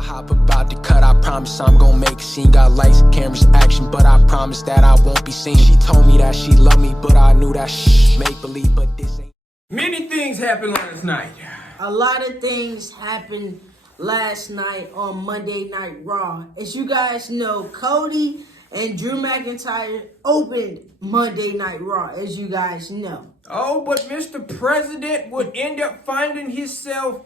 I hop about the cut, I promise I'm gonna make a scene. Got lights, cameras, action, but I promise that I won't be seen. She told me that she loved me, but I knew that shh, make believe, but this ain't. Many things happened last night. A lot of things happened last night on Monday Night Raw. As you guys know, Cody and Drew McIntyre opened Monday Night Raw, as you guys know. Oh, but Mr. President would end up finding himself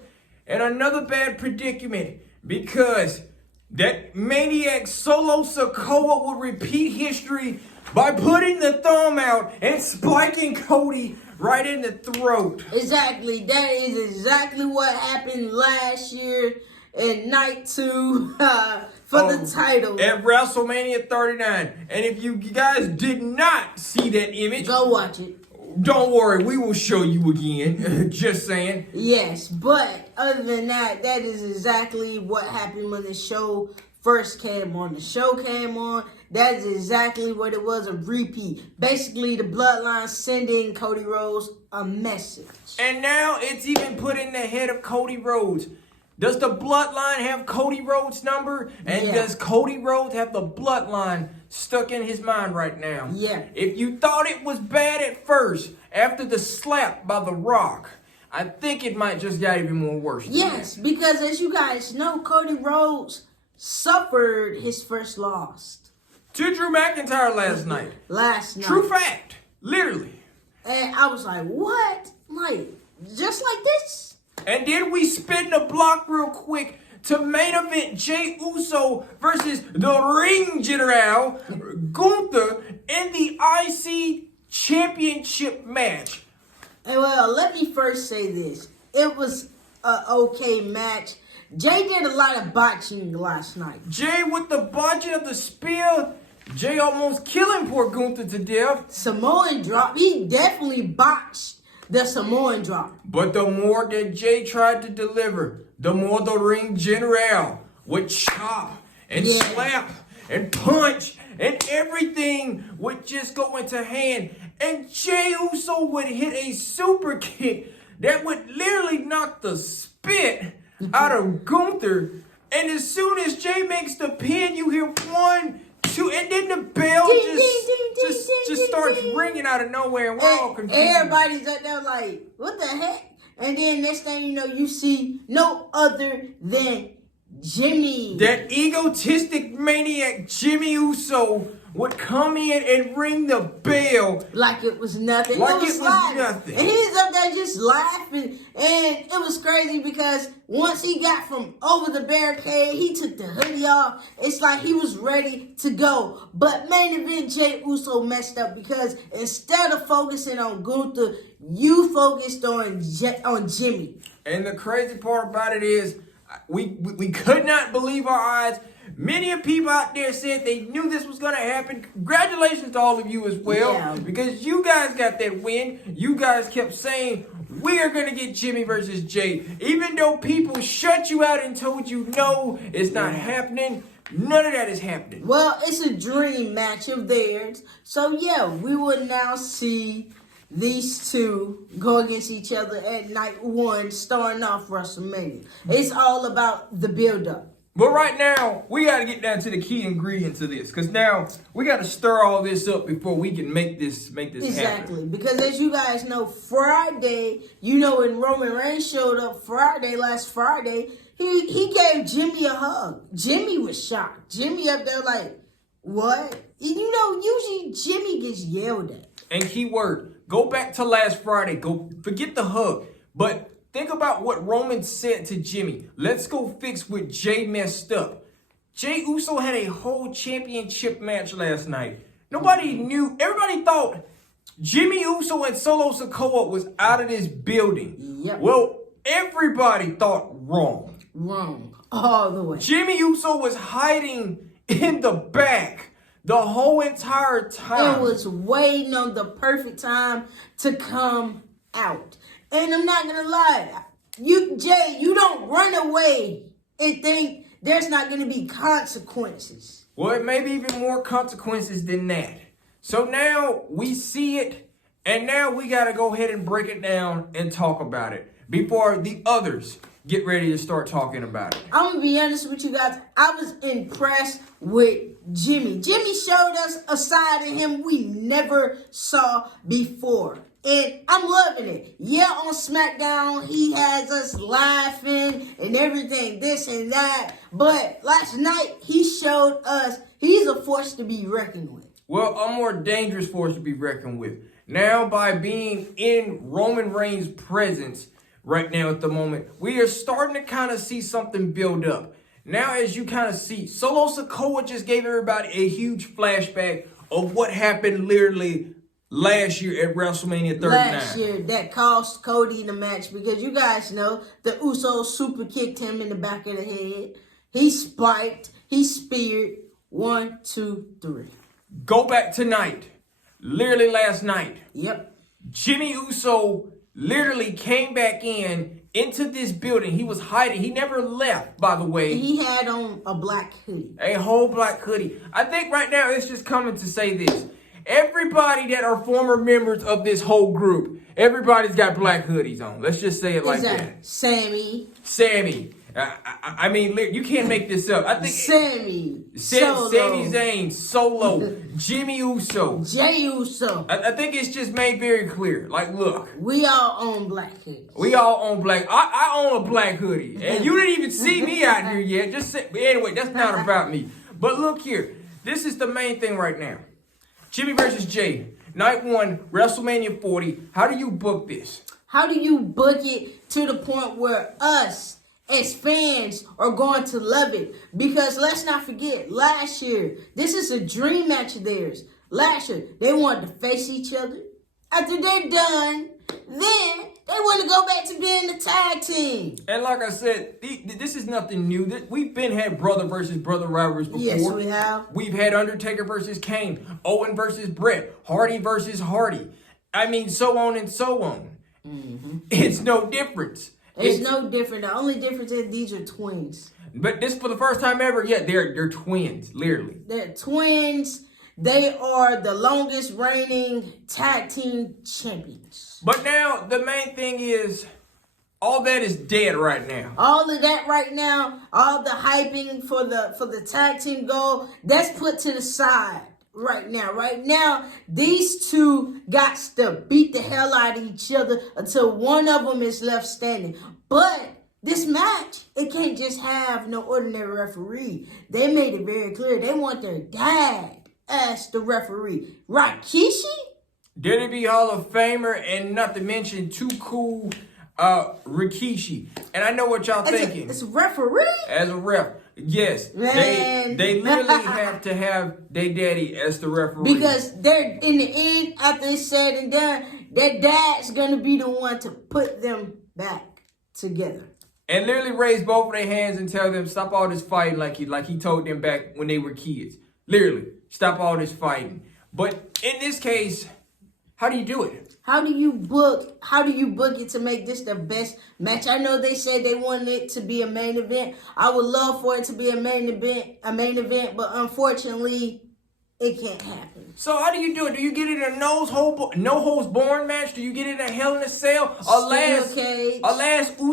in another bad predicament because that maniac Solosikoa would repeat history by putting the thumb out and spiking Cody right in the throat. Exactly. That is exactly what happened last year in night 2 for the title. At WrestleMania 39. And if you guys did not see that image, go watch it. Don't worry, we will show you again. Just saying. Yes, but other than that, that is exactly what happened when the show first came on. The show came on. That is exactly what it was, a repeat. Basically, the bloodline sending Cody Rhodes a message. And now it's even put in the head of Cody Rhodes. Does the bloodline have Cody Rhodes' number? And does Cody Rhodes have the bloodline stuck in his mind right now? Yeah. If you thought it was bad at first, after the slap by The Rock, I think it might just get even more worse. Yes, because as you guys know, Cody Rhodes suffered his first loss. To Drew McIntyre last night. True fact. Literally. And I was like, what? Like, just like this? And then we spin the block real quick to main event Jeyuso versus the ring general Gunther in the IC championship match. And well, let me first say this. It was an okay match. Jay did a lot of botching last night. Jay with the botching of the spear. Jay almost killing poor Gunther to death. Samoan drop. He definitely botched the Samoan drop. But the more that Jay tried to deliver, the more the ring general would chop and slap and punch and everything would just go into hand. And Jeyuso would hit a super kick that would literally knock the spit out of Gunther. And as soon as Jay makes the pin, you hear 1, 2, and then the bell just starts ringing out of nowhere, and we're all confused. Everybody's up there like, what the heck? And then next thing you know, you see no other than Jimmy. That egotistic maniac Jimmy Uso would come in and ring the bell. Like it was nothing. Like it was nothing. And he was up there just laughing. And it was crazy because once he got from over the barricade, he took the hoodie off. It's like he was ready to go. But main event Jey Uso messed up because instead of focusing on Gunther, you focused on Jimmy. And the crazy part about it is we could not believe our eyes. Many people out there said they knew this was going to happen. Congratulations to all of you as well. Because you guys got that win. You guys kept saying, we are going to get Jimmy versus Jay. Even though people shut you out and told you, no, it's not happening. None of that is happening. Well, it's a dream match of theirs. So, yeah, we will now see these two go against each other at night 1, starting off WrestleMania. It's all about the build-up. But right now, we got to get down to the key ingredients of this. Because now, we got to stir all this up before we can make this happen. Exactly. Because as you guys know, Friday, when Roman Reigns showed up last Friday, he gave Jimmy a hug. Jimmy was shocked. Jimmy up there like, what? Usually Jimmy gets yelled at. And keyword, go back to last Friday. Forget the hug. But think about what Roman said to Jimmy. Let's go fix what Jay messed up. Jey Uso had a whole championship match last night. Nobody knew. Everybody thought Jimmy Uso and Solosikoa was out of this building. Yep. Well, everybody thought wrong. Wrong. All the way. Jimmy Uso was hiding in the back the whole entire time. It was waiting on the perfect time to come out. And I'm not going to lie, Jay, you don't run away and think there's not going to be consequences. Well, it may be even more consequences than that. So now we see it, and now we got to go ahead and break it down and talk about it before the others get ready to start talking about it. I'm gonna be honest with you guys. I was impressed with Jimmy. Jimmy showed us a side of him we never saw before. And I'm loving it. Yeah, on SmackDown, he has us laughing and everything, this and that. But last night, he showed us he's a force to be reckoned with. Well, a more dangerous force to be reckoned with. Now, by being in Roman Reigns' presence right now at the moment, we are starting to kind of see something build up. Now, as you kind of see, Solosikoa just gave everybody a huge flashback of what happened literally last year at WrestleMania 39. Last year, that cost Cody the match because you guys know the Usos super kicked him in the back of the head. He spiked, he speared. 1, 2, 3. Go back tonight. Literally last night. Yep. Jimmy Uso literally came back into this building. He was hiding. He never left, by the way. He had on a black hoodie. A whole black hoodie. I think right now it's just coming to say this. Everybody that are former members of this whole group, everybody's got black hoodies on. Let's just say it like that. Sammy. I mean, you can't make this up. I think Sami Zayn, Solo, Jimmy Uso, jeyuso. I think it's just made very clear. Like, look, we all own black hoodies. we all own black. I own a black hoodie, and you didn't even see me out here yet. Anyway, that's not about me. But look here, this is the main thing right now. Jimmy versus Jey, night 1, WrestleMania 40. How do you book this? How do you book it to the point where us as fans are going to love it? Because let's not forget, last year, this is a dream match of theirs. Last year, they wanted to face each other. After they're done, then they want to go back to being the tag team. And like I said, this is nothing new. We've been had brother versus brother rivalries before. Yes, we have. We've had Undertaker versus Kane, Owen versus Brett, Hardy versus Hardy. I mean, so on and so on. Mm-hmm. It's no difference. It's no different. The only difference is these are twins. But this for the first time ever, yeah, they're twins, literally. They're twins. They are the longest reigning tag team champions. But now the main thing is, all that is dead right now. All of that right now, all the hyping for the tag team goal, that's put to the side right now. Right now, these two got to beat the hell out of each other until one of them is left standing. But this match, it can't just have no ordinary referee. They made it very clear. They want their dad as the referee. Rikishi? WWE Hall of Famer, and not to mention too cool Rikishi. And I know what y'all thinking. It's a referee? As a ref. Yes. Man. They literally have to have their daddy as the referee. Because they're in the end, after it's said and done, their dad's gonna be the one to put them back together. And literally raise both of their hands and tell them, stop all this fighting like he told them back when they were kids. Literally, stop all this fighting. But in this case, how do you do it? How do you book it to make this the best match? I know they said they wanted it to be a main event. I would love for it to be a main event, but unfortunately, it can't happen. So how do you do it? Do you get it in a no holds barred match? Do you get it in a Hell in a Cell? A last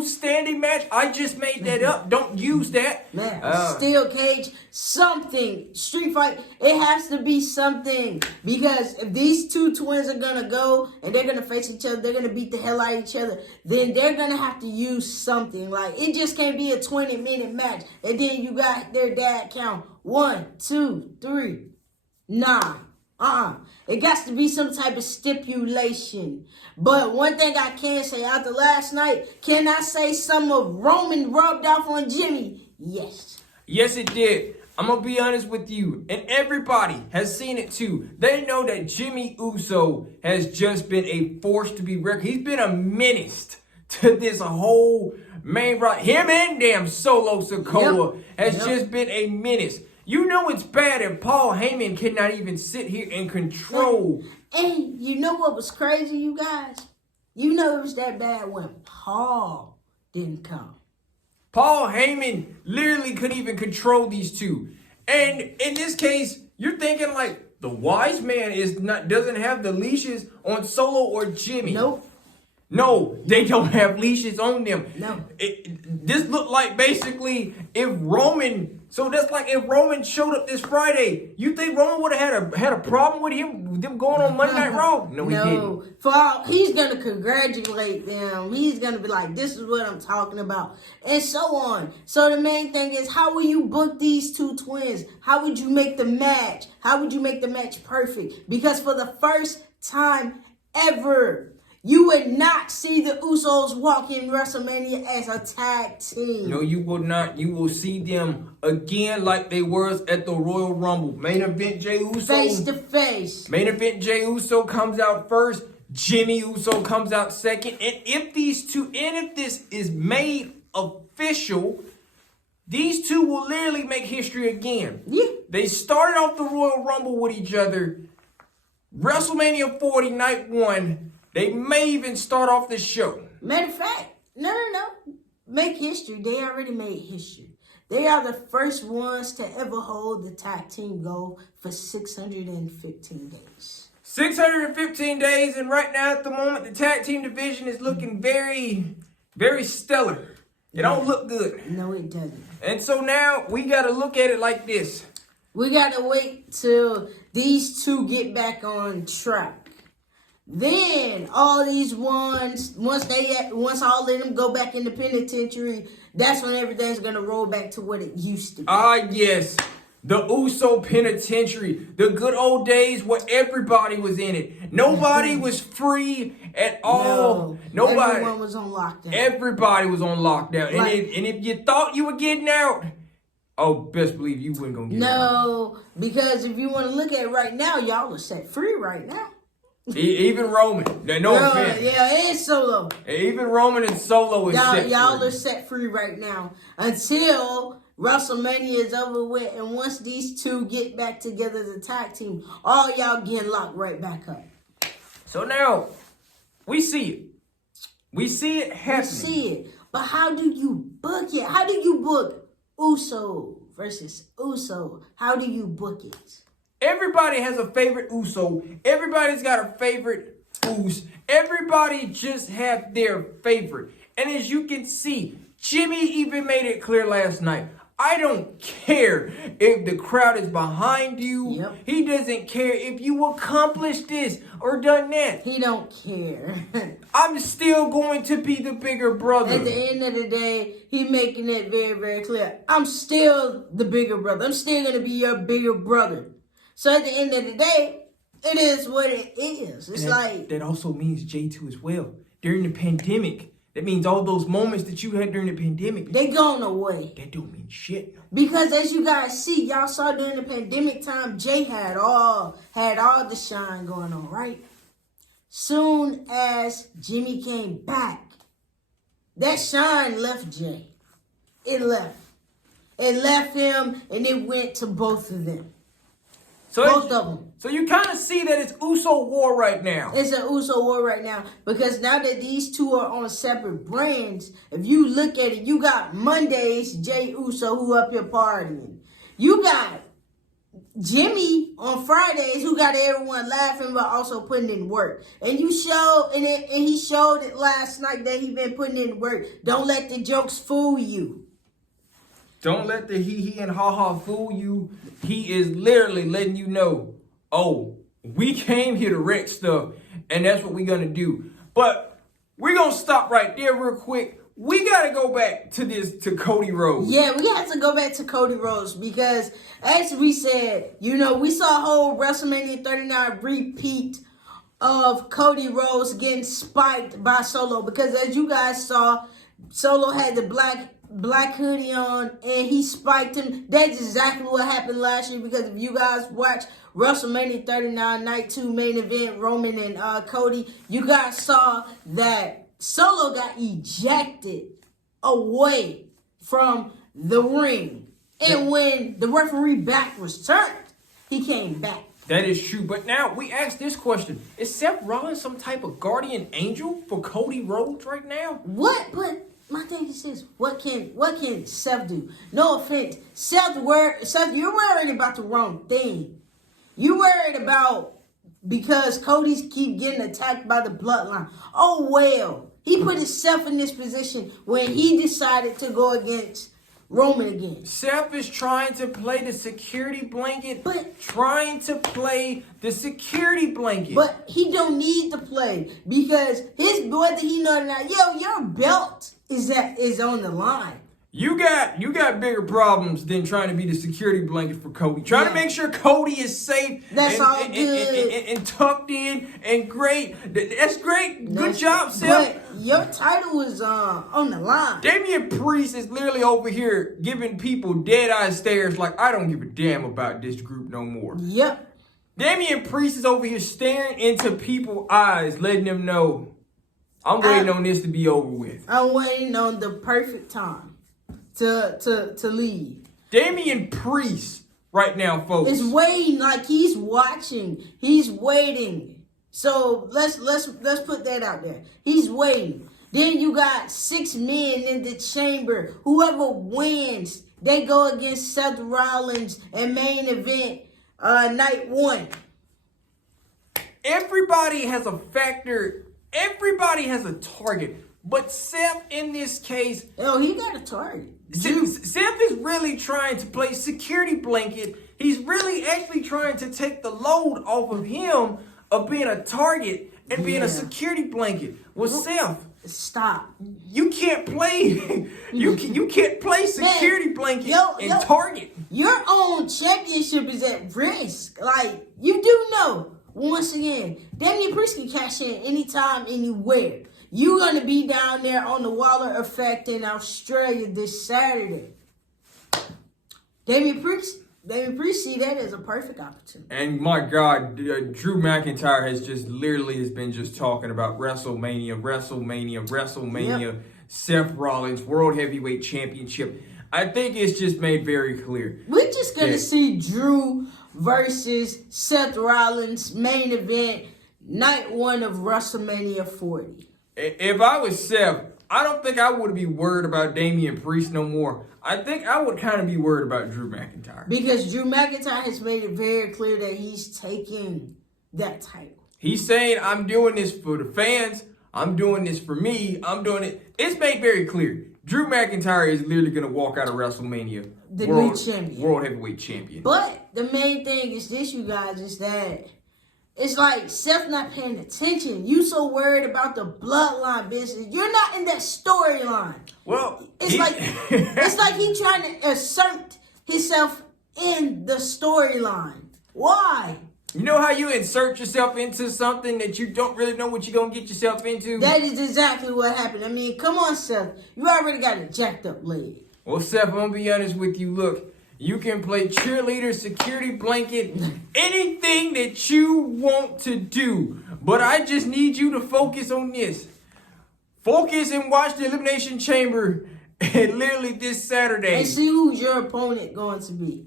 standing match? I just made that up. Don't use that. Man, steel cage, something. Street fight, it has to be something. Because if these two twins are going to go and they're going to face each other, they're going to beat the hell out of each other, then they're going to have to use something. Like, it just can't be a 20-minute match. And then you got their dad count 1, 2, 3. Nah. It got to be some type of stipulation. But one thing I can say, after last night, can I say some of Roman rubbed off on Jimmy? Yes. Yes, it did. I'm going to be honest with you. And everybody has seen it too. They know that Jimmy Uso has just been a force to be reckoned. He's been a menace to this whole main rock. Him and damn Solosikoa has just been a menace. You know it's bad if Paul Heyman cannot even sit here and control. And you know what was crazy, you guys? You know it was that bad when Paul didn't come. Paul Heyman literally couldn't even control these two. And in this case, you're thinking like the wise man doesn't have the leashes on Solo or Jimmy. Nope. No, they don't have leashes on them. No. This looked like basically if Roman. So that's like if Roman showed up this Friday. You think Roman would have had a problem with them going on Monday Night Raw? No, he didn't. He's gonna congratulate them. He's gonna be like, "This is what I'm talking about," and so on. So the main thing is, how will you book these two twins? How would you make the match? How would you make the match perfect? Because for the first time ever, you would not see the Usos walk in WrestleMania as a tag team. No, you will not. You will see them again like they was at the Royal Rumble. Main event Jey Uso. Face to face. Main event Jey Uso comes out first. Jimmy Uso comes out second. And if this is made official, these two will literally make history again. Yeah. They started off the Royal Rumble with each other. WrestleMania 40, night 1. They may even start off the show. Matter of fact, no. Make history. They already made history. They are the first ones to ever hold the tag team gold for 615 days. 615 days, and right now at the moment, the tag team division is looking very, very stellar. It don't look good. No, it doesn't. And so now we got to look at it like this. We got to wait till these two get back on track. Then all these ones, once all of them go back in the penitentiary, that's when everything's gonna roll back to what it used to be. Yes, the Uso penitentiary, the good old days where everybody was in it. Nobody was free at all. No, Nobody. Everyone was on lockdown. Everybody was on lockdown, and if you thought you were getting out, oh, best believe you weren't gonna get out. No, because if you want to look at it right now, y'all are set free right now. Even Roman. No offense. Yeah, and Solo. Even Roman and Solo is set free. Y'all are set free right now until WrestleMania is over with, and once these two get back together as a tag team, all y'all getting locked right back up. So now we see it. We see it happening. We see it, but how do you book it? How do you book Uso versus Uso? How do you book it? Everybody has a favorite Uso. Everybody's got a favorite Us. Everybody just have their favorite. And as you can see, Jimmy even made it clear last night. I don't care if the crowd is behind you. Yep. He doesn't care if you accomplished this or done that. He don't care. I'm still going to be the bigger brother. At the end of the day, he making it very, very clear. I'm still the bigger brother. I'm still going to be your bigger brother. So at the end of the day, it is what it is. It's like... That also means J2 as well. During the pandemic, that means all those moments that you had during the pandemic. They gone away. That don't mean shit. Because as you guys see, y'all saw during the pandemic time, Jay had all the shine going on, right? Soon as Jimmy came back, that shine left Jay. It left. It left him, and it went to both of them. Both of them. So you kind of see that it's Uso war right now. It's an Uso war right now. Because now that these two are on separate brands, if you look at it, you got Monday's Jey Uso who up here partying. You got Jimmy on Fridays who got everyone laughing but also putting in work. And he showed it last night that he been putting in work. Don't let the jokes fool you. Don't let the hee and ha fool you. He is literally letting you know, oh, we came here to wreck stuff, and that's what we're going to do. But we're going to stop right there real quick. We got to go back to Cody Rhodes. Yeah, we have to go back to Cody Rhodes because, as we said, we saw a whole WrestleMania 39 repeat of Cody Rhodes getting spiked by Solo. Because as you guys saw, Solo had the black hoodie on and he spiked him. That's exactly what happened last year, because if you guys watch WrestleMania 39 night 2 main event, Roman and Cody, you guys saw that Solo got ejected away from the ring. And when the referee back was turned, he came back. That is true. But now we ask this question. Is Seth Rollins some type of guardian angel for Cody Rhodes right now? What? But my thing is this: what can Seth do? No offense, Seth, you're worried about the wrong thing. You worried about because Cody's keep getting attacked by the bloodline. Oh well, he put himself in this position when he decided to go against Roman again. Seth is trying to play the security blanket, but he don't need to play because his whether he know it or not, your belt is on the line. You got bigger problems than trying to be the security blanket for Cody. Trying to make sure Cody is safe. That's and, all and, good. And tucked in and great. That's great. Good job, Seth. But your title is on the line. Damian Priest is literally over here giving people dead-eye stares like, I don't give a damn about this group no more. Yep. Damian Priest is over here staring into people's eyes, letting them know, I'm waiting on this to be over with. I'm waiting on the perfect time to leave. Damian Priest right now, folks, is waiting, like he's watching. He's waiting. So let's put that out there. He's waiting. Then you got 6 men in the chamber. Whoever wins, they go against Seth Rollins and main event night 1. Everybody has a factor. Everybody has a target. But Seth, in this case, he got a target. Seth is really trying to play security blanket. He's really actually trying to take the load off of him of being a target and being a security blanket. Well, Seth, stop. You can't play. you can't play security blanket and target. Your own championship is at risk. Like, you do know. Once again, Damian Priest can cash in anytime, anywhere. You're going to be down there on the Waller Effect in Australia this Saturday. Damian Priest see that as a perfect opportunity. And my God, Drew McIntyre has been talking about WrestleMania, Yep. Seth Rollins, World Heavyweight Championship. I think it's just made very clear. We're just going to see Drew versus Seth Rollins main event, night 1 of WrestleMania 40. If I was Seth, I don't think I would be worried about Damian Priest no more. I think I would kind of be worried about Drew McIntyre. Because Drew McIntyre has made it very clear that he's taking that title. He's saying, I'm doing this for the fans. I'm doing this for me. I'm doing it. It's made very clear. Drew McIntyre is literally going to walk out of WrestleMania the new champion. World Heavyweight Champion. But the main thing is this, you guys, is that it's like Seth not paying attention. You so worried about the bloodline business. You're not in that storyline. Well, it's like he trying to assert himself in the storyline. Why? You know how you insert yourself into something that you don't really know what you're going to get yourself into? That is exactly what happened. I mean, come on, Seth. You already got a jacked up leg. Well, Seth, I'm going to be honest with you. Look, you can play cheerleader, security blanket, anything that you want to do. But I just need you to focus on this. Focus and watch the Elimination Chamber literally this Saturday. And see who your opponent going to be.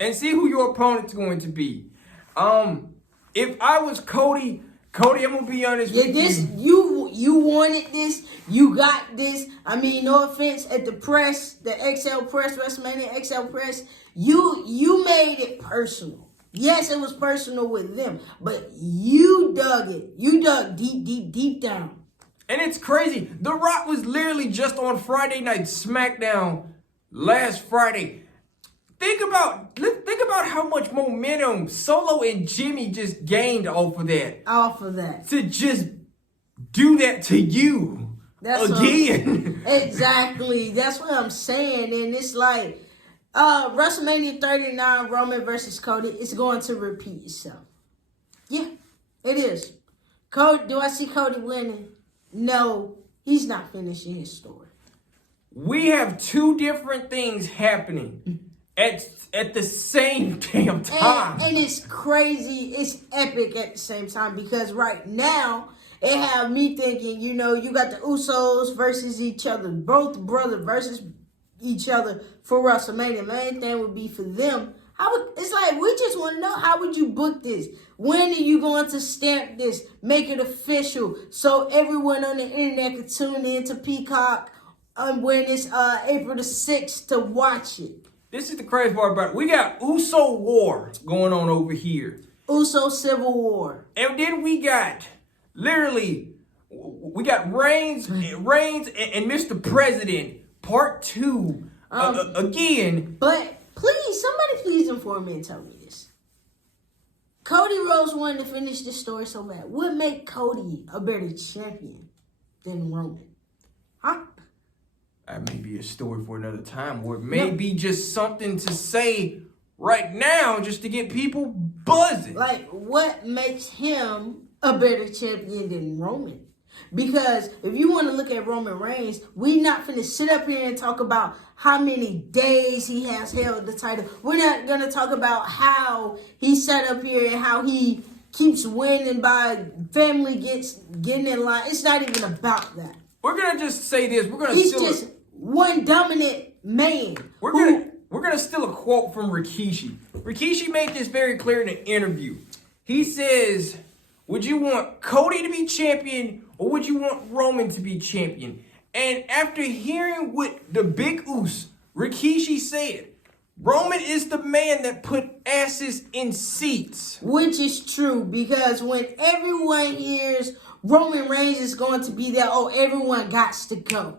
If I was Cody, I'm going to be honest with you. You wanted this. You got this. I mean, no offense at the press, the XL press, WrestleMania XL press. You made it personal. Yes, it was personal with them, but you dug it. You dug deep down. And it's crazy. The Rock was literally just on Friday Night SmackDown last Friday. Think about how much momentum Solo and Jimmy just gained off of that. To just do that to you again. Exactly. That's what I'm saying. And it's like WrestleMania 39, Roman versus Cody, it's going to repeat itself. Yeah, it is. Do I see Cody winning? No, he's not finishing his story. We have 2 different things happening at the same damn time. And it's crazy. It's epic at the same time because right now it have me thinking, you got the Usos versus each other, both brothers versus each other for WrestleMania. Main thing would be for them. It's like we just want to know, how would you book this? When are you going to stamp this, make it official, so everyone on the internet can tune in to Peacock when it's April the 6th to watch it? This is the crazy part about it. We got Uso War going on over here. Uso Civil War. And then we got, literally, we got Reigns and Mr. President, part 2, again. But somebody please inform me and tell me this. Cody Rhodes wanted to finish this story so bad. What made Cody a better champion than Roman? Huh? That may be a story for another time, or it may be just something to say right now just to get people buzzing. Like, what makes him a better champion than Roman? Because if you want to look at Roman Reigns, we not finna sit up here and talk about how many days he has held the title. We're not going to talk about how he sat up here and how he keeps winning by family getting in line. It's not even about that. We're going to just say this. He's just one dominant man. We're gonna steal a quote from Rikishi. Rikishi made this very clear in an interview. He says, would you want Cody to be champion or would you want Roman to be champion? And after hearing what the Big Uso, Rikishi said, Roman is the man that put asses in seats. Which is true, because when everyone hears Roman Reigns is going to be there, everyone got to go.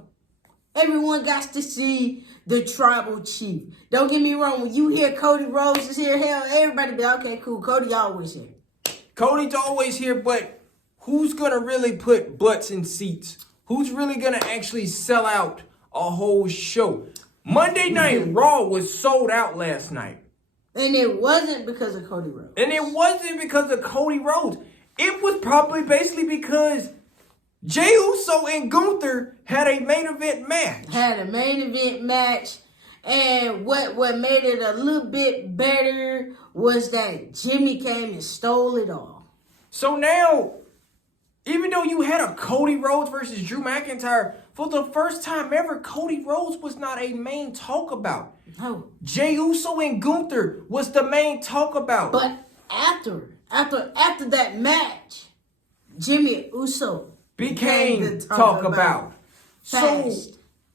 Everyone got to see the tribal chief. Don't get me wrong, when you hear Cody Rhodes is here, hell, everybody be like, okay, cool, Cody always here. Cody's always here, but who's going to really put butts in seats? Who's really going to actually sell out a whole show? Monday Night Raw was sold out last night. And it wasn't because of Cody Rhodes. And it wasn't because of Cody Rhodes. It was probably basically because Jeyuso and Gunther had a main event match. And what made it a little bit better was that Jimmy came and stole it all. So now, even though you had a Cody Rhodes versus Drew McIntyre, for the first time ever, Cody Rhodes was not a main talk about. No. Jeyuso and Gunther was the main talk about. But after that match, Jimmy Uso became the talk about. So,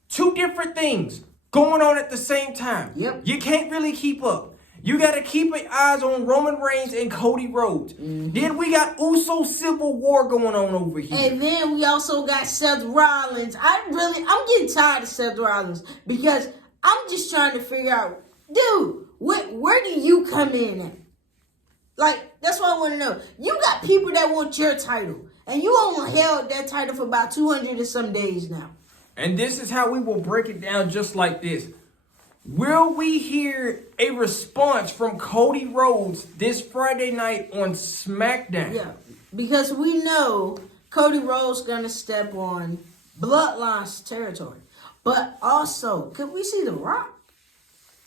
two different things going on at the same time. Yep. You can't really keep up. You got to keep your eyes on Roman Reigns and Cody Rhodes. Mm-hmm. Then we got Uso Civil War going on over here. And then we also got Seth Rollins. I'm getting tired of Seth Rollins because I'm just trying to figure out, dude, where do you come in at? Like, that's what I want to know. You got people that want your title, and you only held that title for about 200 and some days now. And this is how we will break it down just like this. Will we hear a response from Cody Rhodes this Friday night on SmackDown? Yeah, because we know Cody Rhodes going to step on Bloodline's territory. But also, could we see The Rock?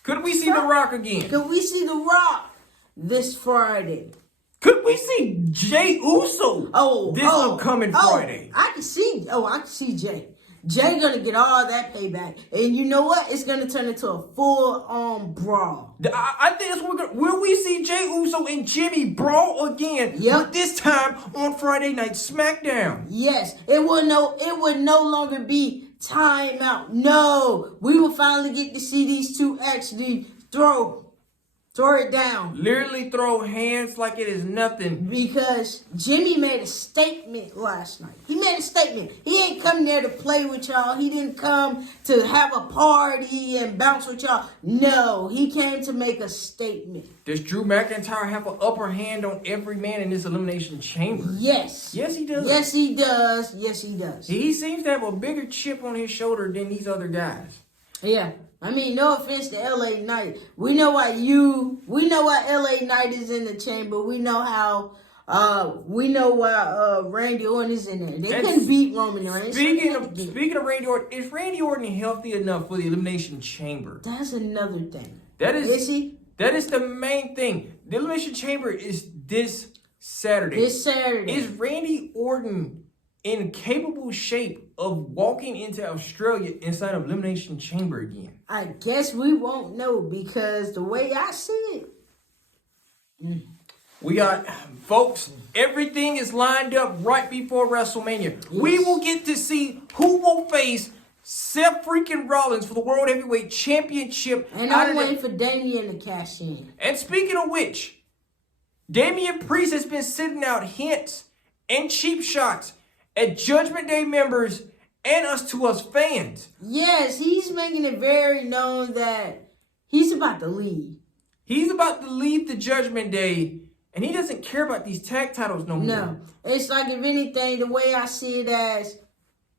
Could we see The Rock again? Could we see The Rock this Friday? Could we see Jeyuso this upcoming Friday? I can see Jay. Jay gonna get all that payback, and you know what? It's gonna turn into a full-on brawl. I think that's what we're gonna. Will we see Jeyuso and Jimmy brawl again? Yep. But this time on Friday Night SmackDown. Yes, it would no longer be timeout. No, we will finally get to see these two actually throw it down. Literally throw hands like it is nothing. Because Jimmy made a statement last night. He made a statement. He ain't come there to play with y'all. He didn't come to have a party and bounce with y'all. No, he came to make a statement. Does Drew McIntyre have an upper hand on every man in this Elimination Chamber? Yes. Yes, he does. Yes, he does. Yes, he does. He seems to have a bigger chip on his shoulder than these other guys. Yeah. I mean, no offense to LA Knight. We know why LA Knight is in the chamber. We know why Randy Orton is in there. They couldn't beat Roman Reigns. Speaking of Randy Orton, is Randy Orton healthy enough for the Elimination Chamber? That's another thing. Is he? That is the main thing. The Elimination Chamber is this Saturday. Is Randy Orton in capable shape of walking into Australia inside of Elimination Chamber again? I guess we won't know, because the way I see it. We got, folks, everything is lined up right before WrestleMania. Yes. We will get to see who will face Seth freaking Rollins for the World Heavyweight Championship. And I'm waiting for Damian to cash in. And speaking of which, Damian Priest has been sending out hints and cheap shots at Judgment Day members and to us fans. Yes, he's making it very known that he's about to leave. He's about to leave the Judgment Day, and he doesn't care about these tag titles no more. No, it's like, if anything, the way I see it as,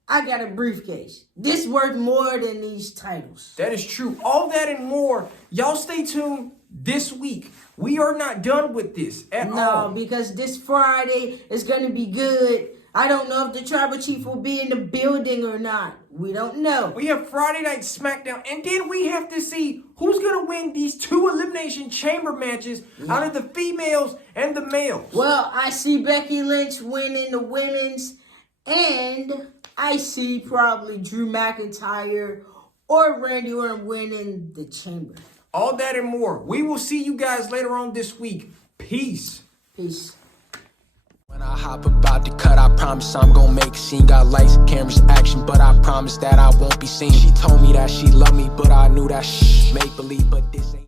I got a briefcase. This worth more than these titles. That is true. All that and more. Y'all stay tuned this week. We are not done with this at all. No, because this Friday is going to be good. I don't know if the Tribal Chief will be in the building or not. We don't know. We have Friday Night SmackDown, and then we have to see who's going to win these 2 Elimination Chamber matches out of the females and the males. Well, I see Becky Lynch winning the women's, and I see probably Drew McIntyre or Randy Orton winning the chamber. All that and more. We will see you guys later on this week. Peace. Peace. When I hop about to cut, I promise I'm gonna make a scene. Got lights, cameras, action, but I promise that I won't be seen. She told me that she loved me, but I knew that make believe, but this ain't.